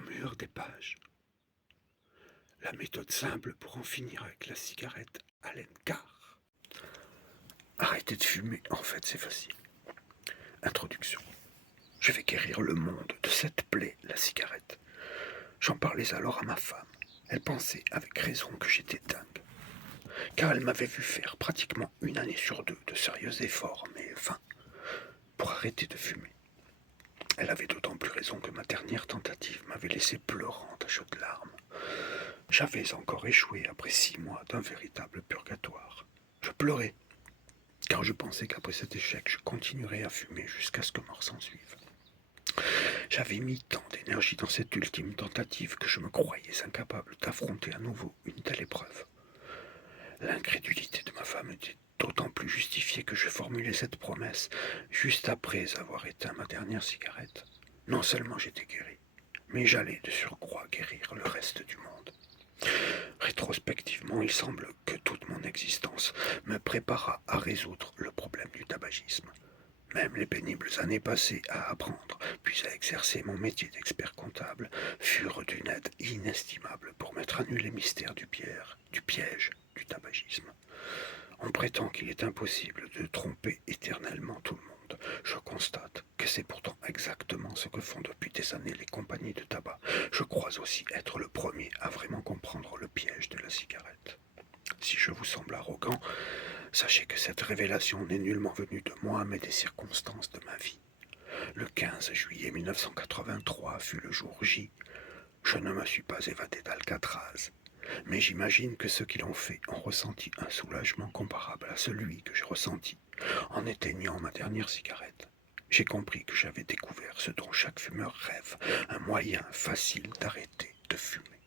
murmure des pages. La méthode simple pour en finir avec la cigarette Allen Carr. Arrêter de fumer, en fait, c'est facile. Introduction. Je vais guérir le monde de cette plaie, la cigarette. J'en parlais alors à ma femme. Elle pensait avec raison que j'étais dingue, car elle m'avait vu faire pratiquement une année sur deux de sérieux efforts, mais vains, pour arrêter de fumer. Elle avait d'autant plus raison que ma dernière tentative m'avait laissé pleurante à chaudes larmes. J'avais encore échoué après 6 mois d'un véritable purgatoire. Je pleurais, car je pensais qu'après cet échec, je continuerais à fumer jusqu'à ce que mort s'en suive. J'avais mis tant d'énergie dans cette ultime tentative que je me croyais incapable d'affronter à nouveau une telle épreuve. L'incrédulité de ma femme était d'autant plus justifiée que je formulais cette promesse juste après avoir éteint ma dernière cigarette. Non seulement j'étais guéri, mais j'allais de surcroît guérir le reste du monde. Rétrospectivement, il semble que toute mon existence me prépara à résoudre le problème du tabagisme. Même les pénibles années passées à apprendre, puis à exercer mon métier d'expert comptable, furent d'une aide inestimable pour mettre à nu les mystères du piège du tabagisme. On prétend qu'il est impossible de tromper éternellement tout le monde. Je constate que c'est pourtant exactement ce que font depuis des années les compagnies de tabac. Je crois aussi être le premier à vraiment comprendre le piège de la cigarette. Si je vous semble arrogant, sachez que cette révélation n'est nullement venue de moi, mais des circonstances de ma vie. Le 15 juillet 1983 fut le jour J. Je ne me suis pas évadé d'Alcatraz, mais j'imagine que ceux qui l'ont fait ont ressenti un soulagement comparable à celui que j'ai ressenti en éteignant ma dernière cigarette. J'ai compris que j'avais découvert ce dont chaque fumeur rêve, un moyen facile d'arrêter de fumer.